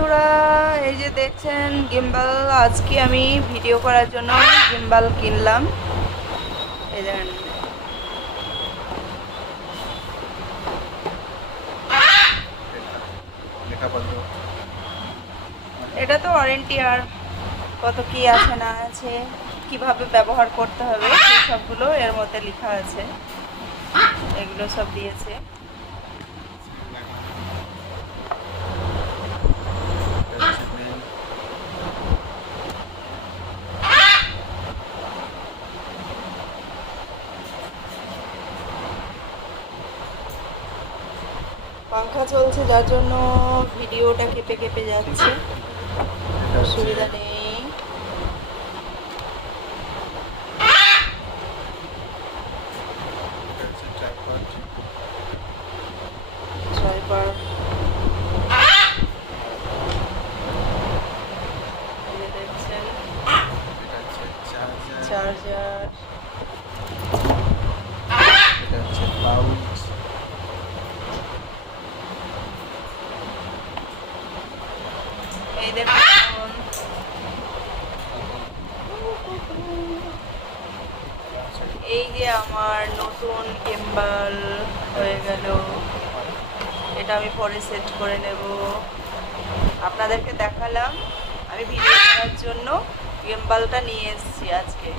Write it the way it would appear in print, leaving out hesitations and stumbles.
বন্ধুরা, এই যে দেখছেন গিম্বাল। আজকে আমি ভিডিও করার জন্য গিম্বাল কিনলাম। এই দেখেন, এটা তো ওয়ারেন্টি আর কত কি আছে না আছে, কিভাবে ব্যবহার করতে হবে সেই সবগুলো এর মধ্যে লেখা আছে। এগুলো সব দিয়েছে। পাংখা চলছে যার জন্য ভিডিওটা কেঁপে কেঁপে যাচ্ছে। অসুবিধা নেই। ট্রাইপড, দেখছেন চার্জার, এই দেখুন। এই যে আমার নতুন গিম্বাল হয়ে গেল। এটা আমি পরে সেট করে নেব। আপনাদেরকে দেখালাম, আমি ভিডিও করার জন্য গিম্বালটা নিয়ে এসেছি আজকে।